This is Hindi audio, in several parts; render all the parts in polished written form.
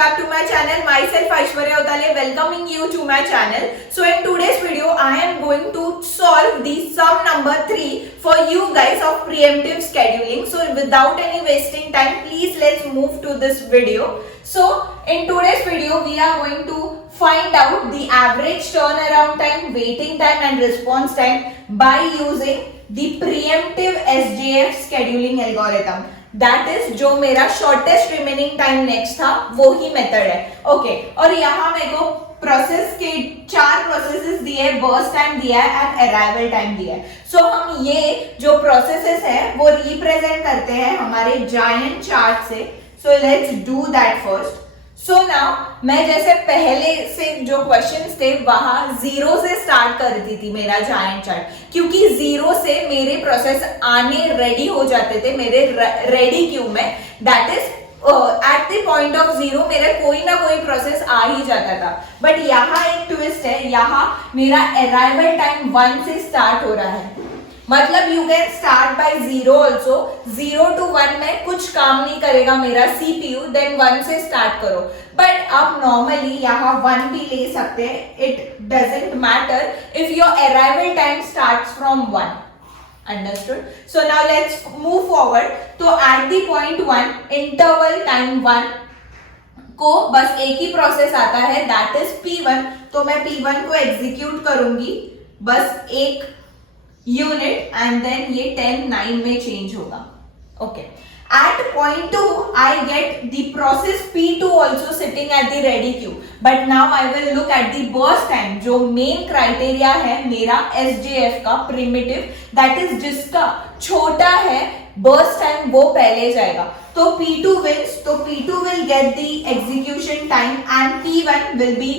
back to my channel. Myself Aishwarya Utale welcoming you to my channel. So in today's video I am going to solve the sum number 3 for you guys of preemptive scheduling. So without any wasting time, please let's move to this video. So in today's video we are going to find out the average turnaround time, waiting time and response time by using the preemptive SJF scheduling algorithm. That is जो मेरा शॉर्टेस्ट रिमेनिंग टाइम नेक्स्ट था वो ही मेथड है. ओके और यहाँ मेरे को प्रोसेस के 4 प्रोसेसेस दिए, बर्स्ट टाइम दिया है एंड अराइवल टाइम दिया है. सो हम ये जो प्रोसेसेस है वो रिप्रेजेंट करते हैं हमारे जायंट चार्ट से. So let's do that first. So now मैं जैसे पहले से जो क्वेश्चंस थे वहां 0 से स्टार्ट कर दी थी मेरा जायंट चार्ट, क्योंकि 0 से मेरे प्रोसेस आने रेडी हो जाते थे मेरे रेडी क्यू में. That is eight the point of 0 मेरा कोई ना कोई प्रोसेस आ ही जाता था. बट यहाँ एक ट्विस्ट है, यहाँ मेरा अराइवल टाइम 1 से स्टार्ट हो रहा है. मतलब you can start by 0 also. 0 to 1 में कुछ काम नहीं करेगा मेरा सीपीयू, देन 1 से स्टार्ट करो. बट आप नॉर्मली यहाँ 1 भी ले सकते हैं. It doesn't matter if your arrival time starts from 1. Understood? So now let's move forward. तो at the point 1 interval time 1 को बस एक ही प्रोसेस आता है, दैट इज P1. तो मैं P1 को एग्जीक्यूट करूंगी बस एक यूनिट एंड देन ये 10:9 में चेंज होगा. Okay at point 2 I get the process P2 also sitting at the ready queue. But now I will look at the burst time. जो मेन क्राइटेरिया है मेरा SJF का प्रिमिटिव, दैट इज जिसका छोटा है बर्स्ट टाइम वो पहले जाएगा. तो P2 wins, तो P2 will get the execution time and P1 will be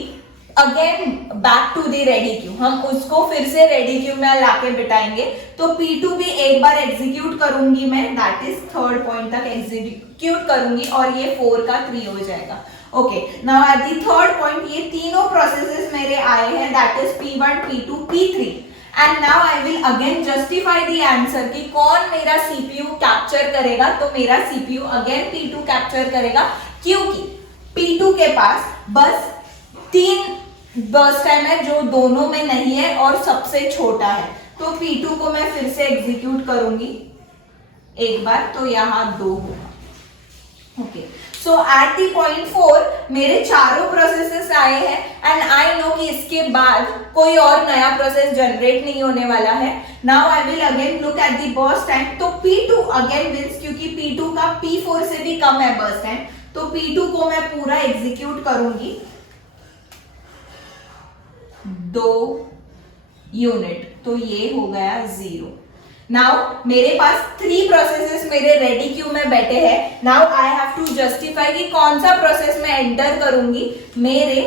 again back to the ready queue. हम उसको फिर से रेडी क्यू में लाके बिठाएंगे. तो P2 भी एक बार एग्जीक्यूट करूंगी मैं, दैट इज 3rd पॉइंट तक एग्जीक्यूट करूंगी और ये 4 का 3 हो जाएगा. Okay now at the 3rd point ये तीनों प्रोसेसेस मेरे आए हैं, that is P1 P2 P3. And now I will again justify the answer कि कौन मेरा सीपीयू कैप्चर करेगा. तो मेरा सीपीयू अगेन P2 कैप्चर करेगा, क्योंकि P2 के पास बस 3 बर्स्ट टाइम है जो दोनों में नहीं है और सबसे छोटा है. तो P2 को मैं फिर से एग्जीक्यूट करूंगी एक बार, तो यहां 2 होगा. Okay so eight the point 4 मेरे चारों प्रोसेसेस आए हैं एंड आई नो कि इसके बाद कोई और नया प्रोसेस जनरेट नहीं होने वाला है. Now I will again look at the burst time. तो P2 अगेन विंस, क्योंकि P2 का P4 से भी कम है बर्स्ट टाइम. तो P2 को मैं पूरा एग्जीक्यूट करूंगी 2 यूनिट. तो ये हो गया 0. नाउ मेरे पास 3 प्रोसेसेस मेरे रेडी क्यू में बैठे हैं. Now I have to justify कि कौन सा प्रोसेस मैं एंटर करूंगी मेरे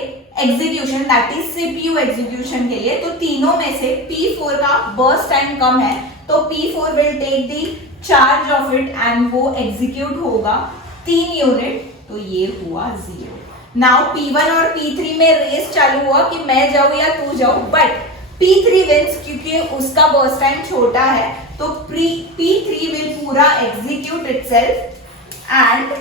execution, that is CPU execution के लिए. तो तीनों में से P4 का बर्स्ट टाइम कम है, तो P4 will take the charge of it and वो एग्जीक्यूट होगा 3 यूनिट. तो ये हुआ 0. नाउ P1 और P3 में रेस चालू हुआ कि मैं जाऊं या तू जाऊं, बट P3 विंस क्योंकि उसका बर्स्ट टाइम छोटा है. तो P3 विल पूरा एग्जीक्यूट इटसेल्फ एंड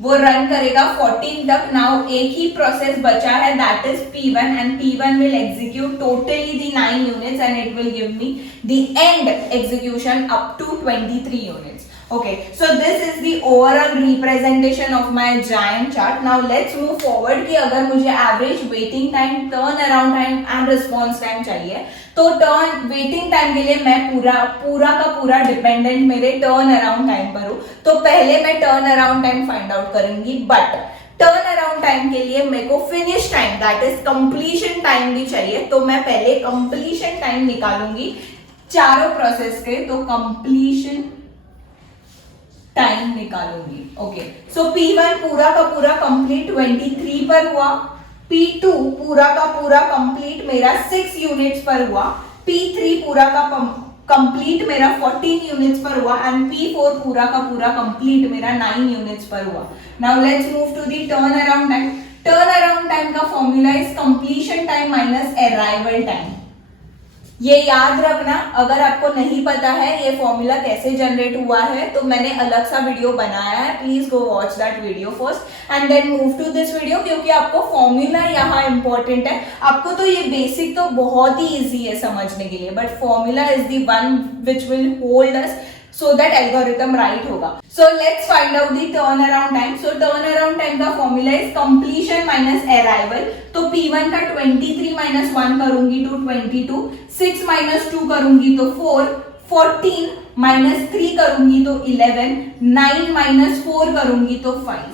वो रन करेगा 14 तक. नाउ एक ही प्रोसेस बचा है, that is P1 and P1 will execute totally the 9 units and it will give me the end execution up to 23 units. Okay, so this is the overall representation of my giant chart. Now let's move forward कि अगर मुझे average waiting time, turn around time and response time चाहिए, तो turn waiting time के लिए मैं पूरा का पूरा dependent मेरे turn around time पर हूँ. तो पहले मैं turn around time find out करूंगी, but टर्न अराउंड टाइम के लिए मेरे को finish time, that is completion time भी चाहिए. तो मैं पहले कंप्लीशन टाइम निकालूंगी चारों प्रोसेस के. तो कंप्लीशन टाइम निकालूंगी. ओके सो P1 पूरा का पूरा कंप्लीट 23 पर हुआ. P2 पूरा का पूरा कंप्लीट मेरा 6 यूनिट्स पर हुआ. P3 पूरा का कंप्लीट मेरा 14 यूनिट्स पर हुआ एंड P4 पूरा का पूरा कंप्लीट मेरा 9 यूनिट्स पर हुआ. Now let's move to the turn around time. Turn around time का formula is completion time minus arrival time. ये याद रखना, अगर आपको नहीं पता है ये फॉर्मूला कैसे जनरेट हुआ है तो मैंने अलग सा वीडियो बनाया है, please go watch that video first and then move to this video, क्योंकि आपको फॉर्मूला यहाँ इंपॉर्टेंट है। आपको तो ये बेसिक तो बहुत ही इजी है समझने के लिए, but formula is the one which will hold us so that algorithm right होगा। So let's find out the turnaround time। So turnaround time का formula is completion minus arrival। तो P1 का 23 minus 1 करूंगी तो 22, 6 minus 2 करूंगी तो 4, 14 minus 3 करूंगी तो 11, 9 minus 4 करूंगी तो 5।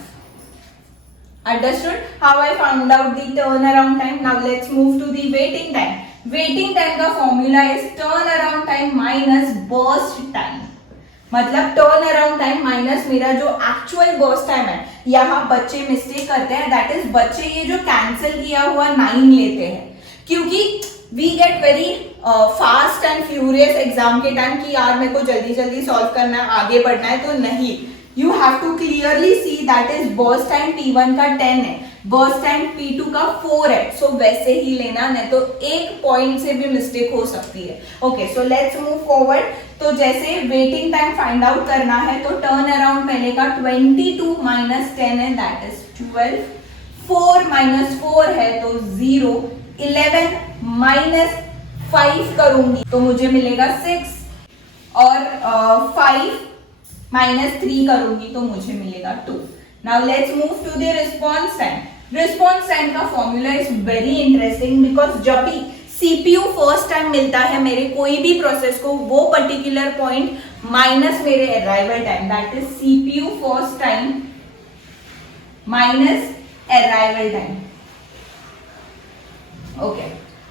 Understood how I found out the turnaround time? Now let's move to the waiting time। waiting time का formula is turnaround time minus burst time। मतलब टर्न अराउंड टाइम माइनस मेरा जो एक्चुअल बर्स्ट टाइम है। यहाँ बच्चे मिस्टेक करते हैं, दैट इज बच्चे ये जो कैंसिल किया हुआ 9 लेते हैं, क्योंकि we get very fast and furious exam के टाइम कि यार मेरे को जल्दी जल्दी सॉल्व करना है, आगे बढ़ना है, तो नहीं, you have to clearly see that is burst time P1 का 10 है, बर्स्ट टाइम P2 का 4 है, सो वैसे ही लेना, नहीं तो एक पॉइंट से भी मिस्टेक हो सकती है। Okay, so let's move forward. तो जैसे वेटिंग टाइम फाइंड आउट करना है तो टर्न अराउंड पहले का 22 माइनस 10 है, दैट इज 12, 4 माइनस 4 है तो 0, 11 माइनस 5 करूंगी तो मुझे मिलेगा 6, और 5 माइनस 3 करूंगी तो मुझे मिलेगा 2। Now let's move to the response time. Response time का formula is very interesting, because जब भी सीपीयू फर्स्ट टाइम मिलता है मेरे कोई भी प्रोसेस को, वो पर्टिकुलर पॉइंट माइनस मेरे arrival time, that is CPU first time minus arrival time. Okay,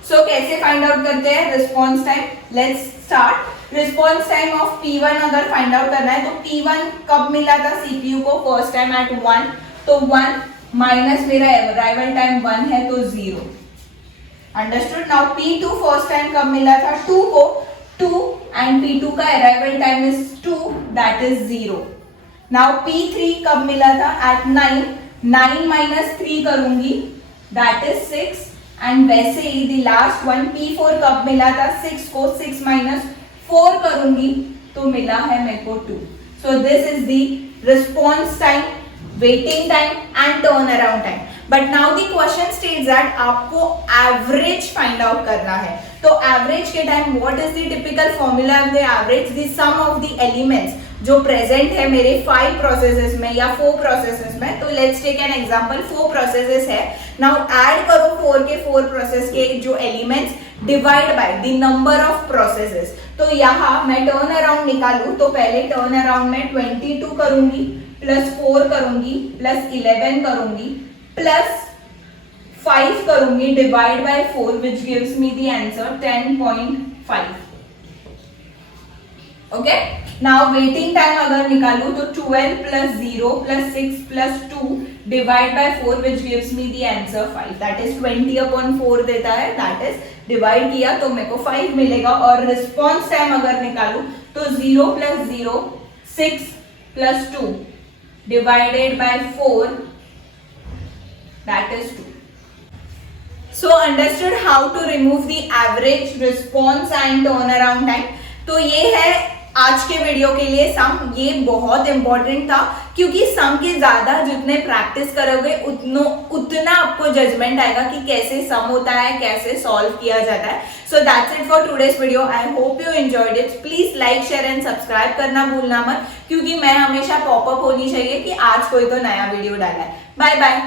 so कैसे फाइंड आउट करते हैं response time? Let's start. Response time of P1 अगर फाइंड आउट करना है तो P1 कब मिला था सीपीयू को? फर्स्ट टाइम एट 1, तो 1 माइनस मेरा अराइवल टाइम 1 है तो 0। Understood. Now P2 first time कब मिला था? 2 को, 2 एंड P2 का arrival time is 2, that is 0। Now P3 कब मिला था? एट 9, 9 माइनस 3 करूंगी, दैट इज 6, एंड वैसे ही द लास्ट वन P4 कब मिला था? 6 को, 6 माइनस 4 करूंगी तो मिला है मेरे को 2। So this is the response time, waiting time and turn around time. But now the question states that आपको एवरेज फाइंड आउट करना है। तो एवरेज के time what is the typical formula of the average? The sum of the elements जो प्रेजेंट है मेरे 5 प्रोसेसेस में या 4 प्रोसेसेस में। तो let's take an example, 4 processes है। नाउ ऐड करो 4 के 4 प्रोसेस के जो elements divide by the number of processes. तो यहाँ मैं टर्न अराउंड निकालूं तो पहले टर्न अराउंड में 22 करूंगी, प्लस 4 करूंगी, प्लस 11 करूंगी, प्लस 5 करूंगी, divide by 4 which gives me the answer 10.5। Okay, now waiting time अगर निकालूं तो 12 plus 0 plus 6 plus 2 divide by 4 which gives me the answer 5, that is 20/4 देता है, दैट इज डिवाइड किया तो मेरे को 5 मिलेगा। और रिस्पॉन्स टाइम अगर निकालूं तो 0 plus 0, 6 plus 2 divided by 4, that is 2। So understood how to remove the average, response and turnaround time। तो ये है आज के वीडियो के लिए सम। ये बहुत इंपॉर्टेंट था क्योंकि सम के ज्यादा जितने प्रैक्टिस करोगे उतना आपको जजमेंट आएगा कि कैसे सम होता है, कैसे सॉल्व किया जाता है। So that's it for today's video. I hope you enjoyed it. Please like, share and subscribe करना भूलना मत, क्योंकि मैं हमेशा पॉपअप होनी चाहिए कि आज कोई तो नया वीडियो डाला है। Bye bye.